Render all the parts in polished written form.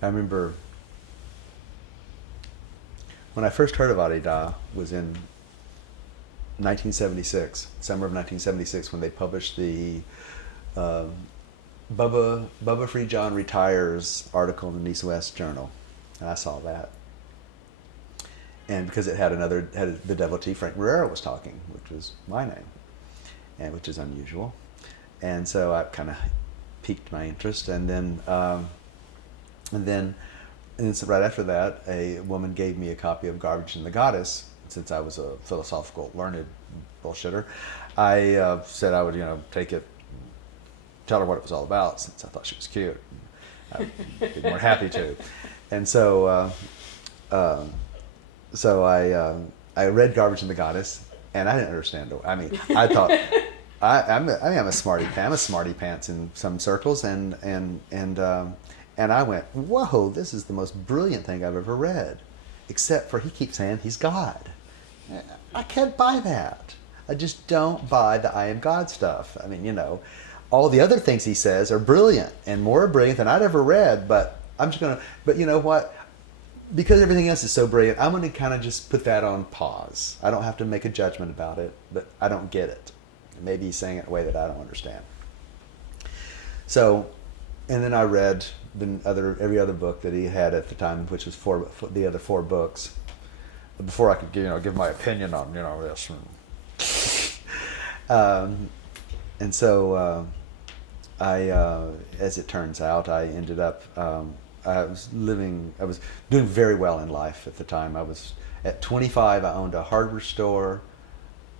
I remember when I first heard of Adida was in 1976, summer of 1976, when they published the uh, Bubba Free John Retires article in the East West Journal, and I saw that. And because it had the devotee Frank Marrero was talking, which was my name, and which is unusual, and so I kind of piqued my interest, and then so right after that, a woman gave me a copy of Garbage and the Goddess. Since I was a philosophical learned bullshitter, I said I would take it, tell her what it was all about, since I thought she was cute. I'd be more happy to, and so I read Garbage and the Goddess, and I didn't understand it. I mean, I thought I'm a smarty pants in some circles, and I went, whoa, this is the most brilliant thing I've ever read, except for he keeps saying he's God. I can't buy that. I just don't buy the I am God stuff. I mean, all the other things he says are brilliant and more brilliant than I'd ever read, but but you know what? Because everything else is so brilliant, I'm going to kind of just put that on pause. I don't have to make a judgment about it, but I don't get it. Maybe he's saying it in a way that I don't understand. So, and then I read every other book that he had at the time, which was the other four books, before I could give my opinion on this. And so as it turns out, I ended up. I was doing very well in life at the time. I was at 25. I owned a hardware store,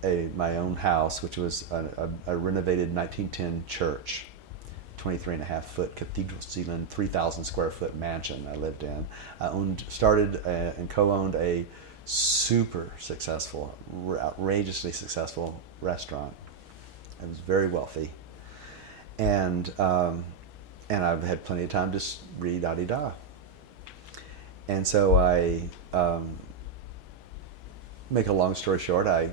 my own house, which was a renovated 1910 church, 23.5-foot cathedral ceiling, 3,000 square foot mansion I lived in. I started and co-owned a super successful, outrageously successful restaurant. I was very wealthy, and I've had plenty of time to read Adida. And so I, make a long story short, I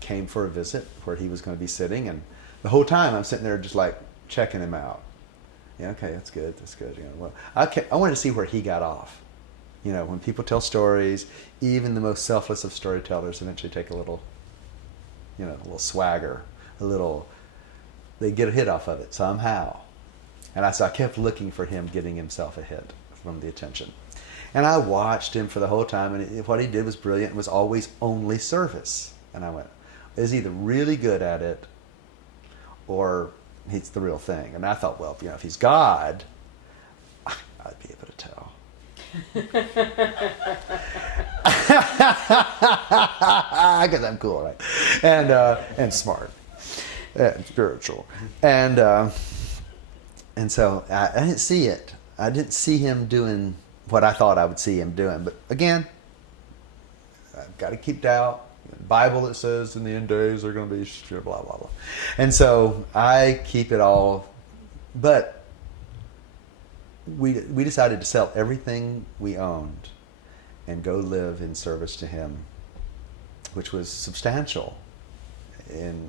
came for a visit where he was going to be sitting, and the whole time I'm sitting there just like checking him out. Yeah, okay, that's good. Well, I wanted to see where he got off. When people tell stories, even the most selfless of storytellers eventually take a little swagger, they get a hit off of it somehow. And so I kept looking for him getting himself a hit from the attention. And I watched him for the whole time, and what he did was brilliant. It was always only service. And I went, is he either really good at it or he's the real thing? And I thought, well, if he's God, I'd be able to tell. Because I'm cool, right? And smart and spiritual. And so I didn't see it. I didn't see him doing what I thought I would see him doing. But again, I've got to keep doubt. Bible, it says in the end days are going to be blah, blah, blah. And so I keep it all. But we decided to sell everything we owned and go live in service to him, which was substantial in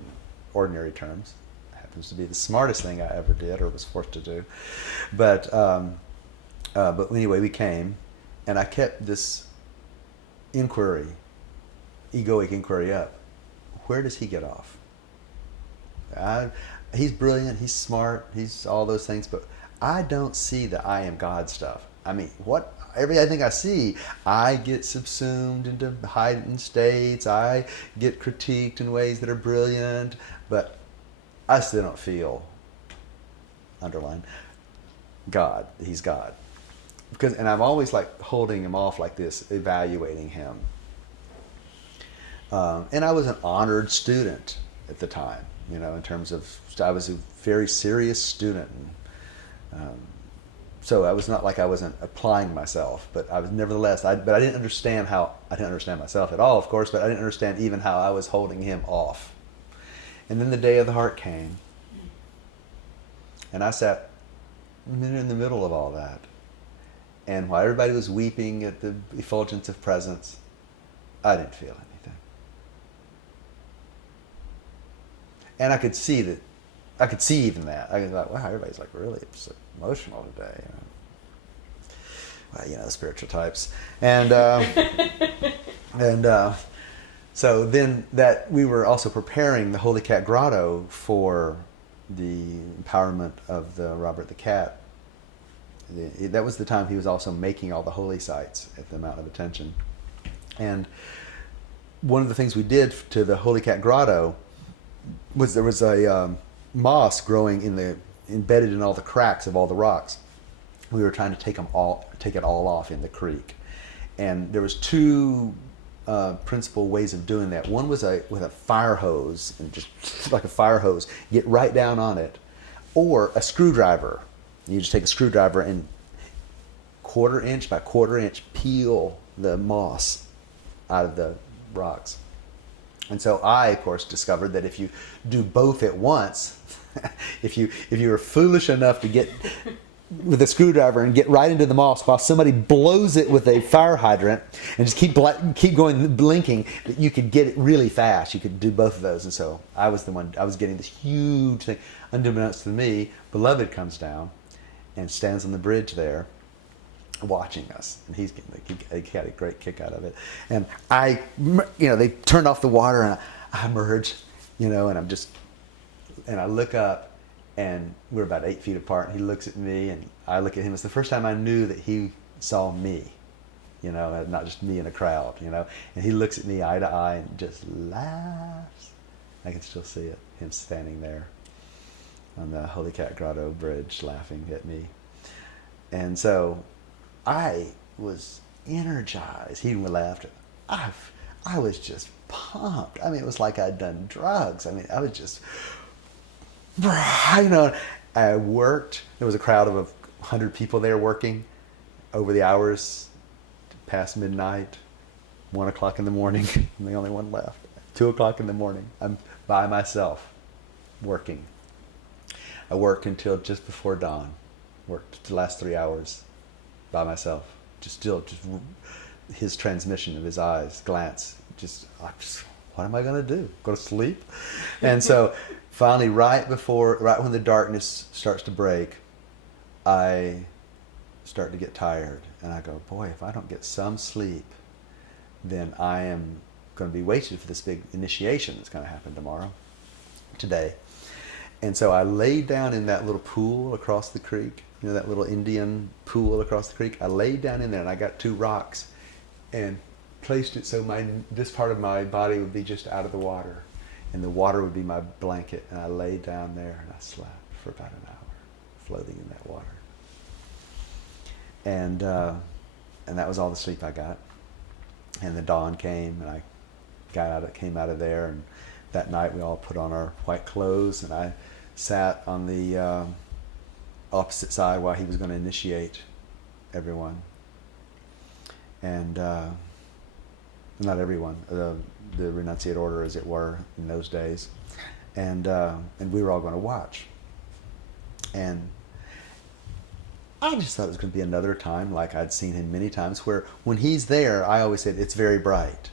ordinary terms. Happens to be the smartest thing I ever did or was forced to do. But anyway, we came, and I kept this egoic inquiry up. Where does he get off? He's brilliant, he's smart, he's all those things, but I don't see the I am God stuff. I mean, everything I see, I get subsumed into heightened states, I get critiqued in ways that are brilliant, but I still don't feel, underline, God, he's God. And I'm always like holding him off like this, evaluating him. And I was an honored student at the time, in terms of, I was a very serious student. So I was not like I wasn't applying myself, but I was nevertheless, but I didn't understand myself at all, of course, but I didn't understand even how I was holding him off. And then the day of the heart came, and I sat in the middle of all that. And while everybody was weeping at the effulgence of presence, I didn't feel anything. And I could see even that. I was like, wow, everybody's like really emotional today. well, spiritual types, and so then that we were also preparing the Holy Cat Grotto for the empowerment of the Robert the Cat. That was the time he was also making all the holy sites at the Mountain of Attention. And one of the things we did to the Holy Cat Grotto was there was a moss growing embedded in all the cracks of all the rocks. We were trying to take it all off in the creek. And there was two principal ways of doing that. One was with a fire hose, and just like a fire hose, get right down on it, or a screwdriver. You just take a screwdriver and 1/4 inch by 1/4 inch peel the moss out of the rocks. And so I, of course, discovered that if you do both at once, if you were foolish enough to get with a screwdriver and get right into the moss while somebody blows it with a fire hydrant and just keep going blinking, you could get it really fast. You could do both of those. And so I was getting this huge thing. Unbeknownst to me, Beloved comes down and stands on the bridge there watching us, and he had a great kick out of it. And they turned off the water, and I emerge, and I look up, and we're about 8 feet apart, and he looks at me, and I look at him. It's the first time I knew that he saw me, not just me in a crowd, and he looks at me eye to eye and just laughs. I can still see it, him standing there on the Holy Cat Grotto bridge laughing at me. And so I was energized. He laughed. I was just pumped. I mean, it was like I'd done drugs. I mean, I was just, I worked. There was a crowd of 100 people there working over the hours past midnight, 1 o'clock in the morning. I'm the only one left. 2 o'clock in the morning. I'm by myself working. I worked until just before dawn. Worked the last 3 hours by myself. Just his transmission of his eyes, glance. What am I going to do? Go to sleep? And so finally, right when the darkness starts to break, I start to get tired. And I go, boy, if I don't get some sleep, then I am going to be wasted for this big initiation that's going to happen today. And so I laid down in that little pool across the creek, that little Indian pool across the creek. I laid down in there, and I got 2 rocks and placed it so this part of my body would be just out of the water, and the water would be my blanket. And I laid down there, and I slept for about an hour, floating in that water. And that was all the sleep I got. And the dawn came, and I came out of there, and that night we all put on our white clothes, and I sat on the opposite side while he was going to initiate everyone. And not everyone, the renunciate order, as it were, in those days. And we were all going to watch. And I just thought it was going to be another time, like I'd seen him many times, where when he's there, I always said, it's very bright.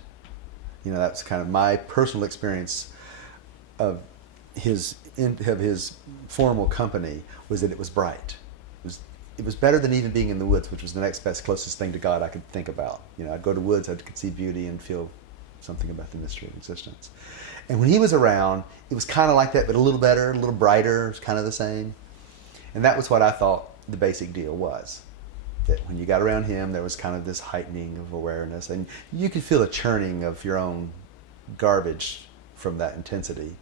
That's kind of my personal experience of his formal company, was that it was bright. It was better than even being in the woods, which was the next best, closest thing to God I could think about. I'd go to woods, I could see beauty and feel something about the mystery of existence. And when he was around, it was kind of like that, but a little better, a little brighter. It was kind of the same. And that was what I thought the basic deal was. That when you got around him, there was kind of this heightening of awareness, and you could feel a churning of your own garbage from that intensity.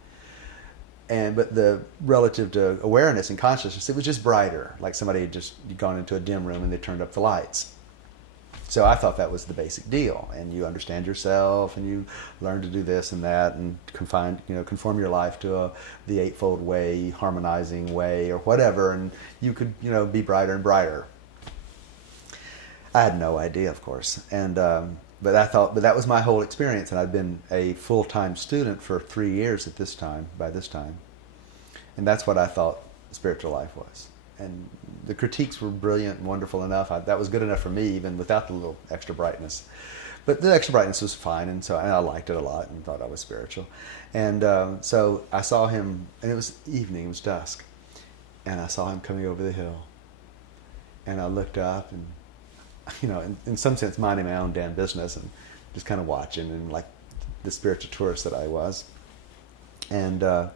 But the relative to awareness and consciousness, it was just brighter, like somebody had just gone into a dim room and they turned up the lights. So I thought that was the basic deal, and you understand yourself, and you learn to do this and that, and conform your life to the Eightfold Way, harmonizing way, or whatever, and you could be brighter and brighter. I had no idea, of course, and but that was my whole experience, and I'd been a full-time student for 3 years by this time, and that's what I thought spiritual life was. And the critiques were brilliant and wonderful enough. That was good enough for me, even without the little extra brightness. But the extra brightness was fine, and I liked it a lot and thought I was spiritual. And so I saw him, and it was evening, it was dusk, and I saw him coming over the hill. And I looked up, and in some sense, minding my own damn business and just kind of watching and like the spiritual tourist that I was. And but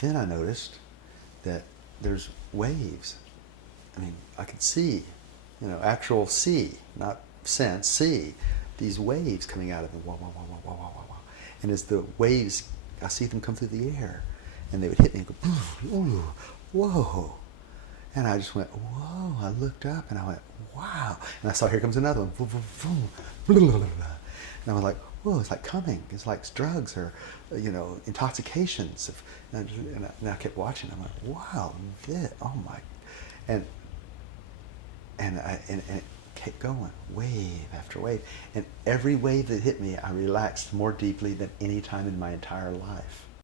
then I noticed that there's waves. I mean, I could see, actual sea, not sense, see these waves coming out of the wah, wah, wah, wah, wah, wah, wah, wah. And as the waves, I see them come through the air, and they would hit me and go, ooh, whoa. And I just went, whoa. I looked up and I went, wow. And I saw, here comes another one. Boom, boom, boom, blah, blah, blah, blah. And I was like, whoa, it's like coming. It's like drugs or, intoxications. And I kept watching. I'm like, wow, oh my. And it kept going, wave after wave. And every wave that hit me, I relaxed more deeply than any time in my entire life.